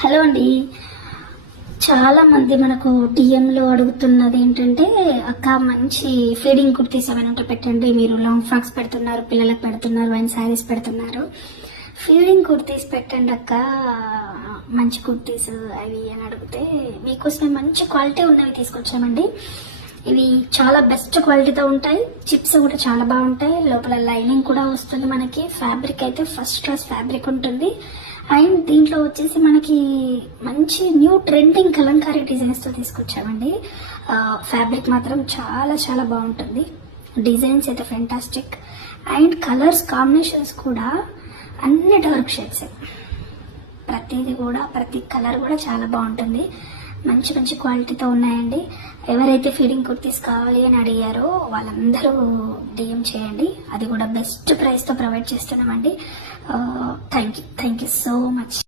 Hello అండి. చాలా మంది మనకు డిఎంలో అడుగుతున్నది ఏంటంటే, అక్క మంచి ఫీడింగ్ కుర్తీస్ ఏమైనా ఉంటే పెట్టండి, మీరు లాంగ్ ఫ్రాక్స్ పెడుతున్నారు, పిల్లలకు పెడుతున్నారు అండ్ శారీస్ పెడుతున్నారు, ఫీడింగ్ కుర్తీస్ పెట్టండి అక్క, మంచి కుర్తీస్ అవి అని అడిగితే మీకోసమే మంచి క్వాలిటీ ఉన్నవి తీసుకొచ్చామండి. ఇవి చాలా బెస్ట్ క్వాలిటీతో ఉంటాయి, చిప్స్ కూడా చాలా బాగుంటాయి, లోపల లైనింగ్ కూడా వస్తుంది. మనకి ఫ్యాబ్రిక్ అయితే ఫస్ట్ క్లాస్ ఫ్యాబ్రిక్ ఉంటుంది. అండ్ దీంట్లో వచ్చేసి మనకి మంచి న్యూ ట్రెండింగ్ కలంకారీ డిజైన్స్ తో తీసుకొచ్చామండి. ఫ్యాబ్రిక్ మాత్రం చాలా చాలా బాగుంటుంది, డిజైన్స్ అయితే ఫెంటాస్టిక్, అండ్ కలర్స్ కాంబినేషన్స్ కూడా అన్ని డార్క్ షేడ్స్, ప్రతి కలర్ కూడా చాలా బాగుంటుంది. మంచి మంచి క్వాలిటీతో ఉన్నాయండి. ఎవరైతే ఫీడింగ్ కుర్తీస్ కావాలి అని అడిగారో వాళ్ళందరూ డిఎం చేయండి, అది కూడా బెస్ట్ ప్రైస్తో ప్రొవైడ్ చేస్తున్నామండి. Thank you so much.